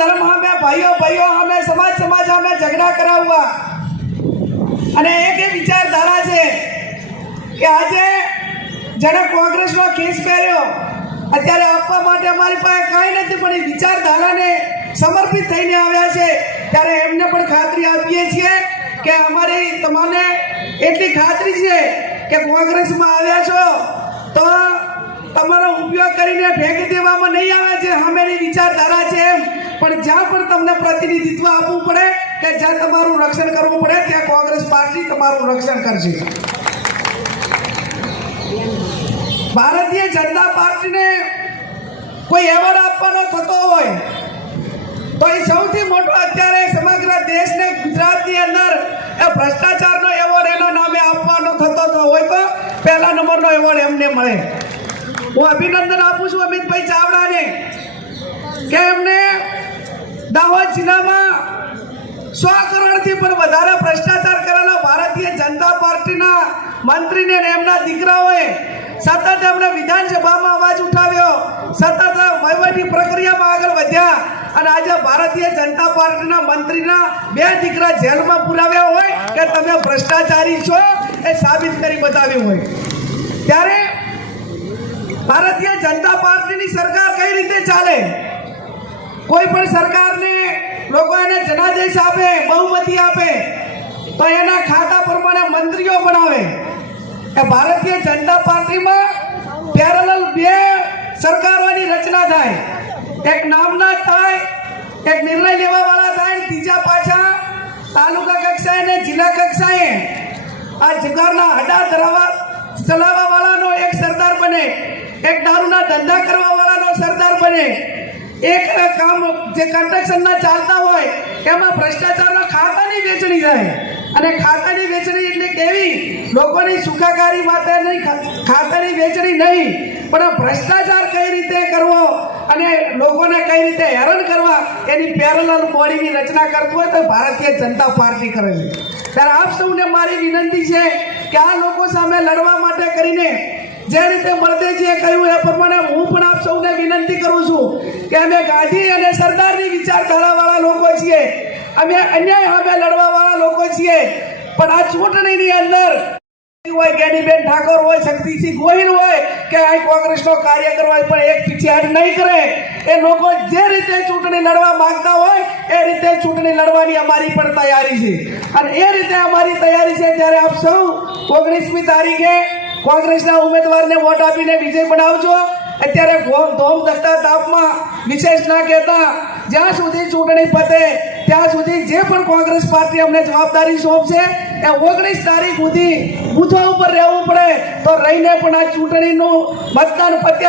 धर्म हमें भाइयों भाइयों हमें समाज समाज हमें झगड़ा कराववा અને એક એ વિચારધારા છે કે આજે જેને કોંગ્રેસનો કેસ પહેર્યો અત્યારે આપવા માટે અમારી પાસે કાંઈ નથી, પણ એ વિચારધારાને સમર્પિત થઈને આવ્યા છે ત્યારે એમને પણ ખાતરી આપીએ છીએ કે અમારી તમને એટલી ખાતરી છે કે કોંગ્રેસમાં આવ્યા છો તો તમારો ઉપયોગ કરીને ફેંકી દેવામાં નહીં આવે છે, સામેની વિચારધારા છે એમ, પણ જ્યાં પણ તમને પ્રતિનિધિત્વ આપવું પડે કે જ્યાં તમારું રક્ષણ કરવું પડે ત્યાં કોંગ્રેસ પાર્ટી તમારું રક્ષણ કરશે। ભારતીય જનતા પાર્ટીને કોઈ એવોર્ડ આપવાનો થતો હોય તો એ સૌથી મોટો અત્યારે સમગ્ર દેશને ગુજરાતની અંદર ભ્રષ્ટાચારનો એવોર્ડ એના નામે આપવાનો થતો હોય તો પહેલા નંબરનો એવોર્ડ એમને મળે। હું અભિનંદન આપું છું અમિતભાઈ ચાવડાને કે એમને દાહોદ જિલ્લામાં 100 કરોડથી પણ વધારે ભ્રષ્ટાચાર કરેલા ભારતીય જનતા પાર્ટીના મંત્રીને અને એમના દીકરાઓએ સતત એમણે વિધાનસભામાં અવાજ ઉઠાવ્યો, સતત વહીવટી પ્રક્રિયામાં આગળ વધ્યા અને આજે ભારતીય જનતા પાર્ટીના મંત્રીના 2 દીકરા જેલમાં પુરાવ્યા હોય કે તમે ભ્રષ્ટાચારી છો એ સાબિત કરી બતાવ્યું હોય। ત્યારે ભારતીય જનતા પાર્ટીની સરકાર કઈ રીતે ચાલે? કોઈ પણ સરકારને લોકો એને જનાદેશ આપે, બહુમતી આપે તો એના ખાતા પ્રમાણે મંત્રીઓ બનાવે। એ ભારતીય જનતા પાર્ટીમાં પેરેલલ 2 સરકારોની રચના થાય, એક નામના થાય, એક નિર્ણય લેવા વાળા થાય, ત્રીજા પાછા તાલુકા કક્ષાએ ને જિલ્લા કક્ષાએ આ જુગારના હડા ચલાવવા વાળાનો એક સરદાર બને, એક દારૂના ધંધા કરવા વાળાનો સરદાર બને, એક કામ જે કન્સ્ટ્રક્શનના ચાલતા હોય એમાં ભ્રષ્ટાચારના ખાતાની વેચણી થાય અને ખાતાની વેચણી એટલે કેવી? લોકોની સુખાકારી માટે નહીં, ખાતાની વેચણી નહીં, પણ ભ્રષ્ટાચાર કઈ રીતે કરવો અને લોકોને કઈ રીતે હેરાન કરવા એની પેરેલલ બોડીની રચના કરતું હોય તો ભારતીય જનતા પાર્ટી કરે છે। ત્યારે આપ સૌને મારી વિનંતી છે કે આ લોકો સામે લડવા માટે કરીને જે રીતે બળદેવજીએ કહ્યું એ પ્રમાણે હું પણ આપ સૌને વિનંતી કરું છું કે અમે ગાંધી અને સરદારની વિચારધારાવાળા લોકો છીએ, અમે અન્યાય સામે લડવાવાળા લોકો છીએ, પણ આ ચૂંટણીની અંદર હોય જ્ઞાનીબેન ઠાકોર હોય, શક્તિસિંહ ગોહિલ હોય કે આ કોંગ્રેસનો કાર્યકર હોય પણ એક પીછેહટ નહીં કરે। એ લોકો જે રીતે ચૂંટણી લડવા માંગતા હોય એ રીતે ચૂંટણી લડવાની અમારી પણ તૈયારી છે અને એ રીતે અમારી તૈયારી છે। ત્યારે આપ સૌ 19મી તારીખે કોંગ્રેસના ઉમેદવારને વોટ આપીને વિજય બનાવજો। અત્યારે ધોમ ધકતા તાપમાં વિશેષ ના કહેતા, જ્યાં સુધી ચૂંટણી પતે ત્યાં સુધી જે પણ કોંગ્રેસ પાર્ટી અમને જવાબદારી સોંપશે એ 19 તારીખ સુધી બૂથો ઉપર રહેવું પડે તો રહીને પણ આ ચૂંટણીનું મતદાન પત્યા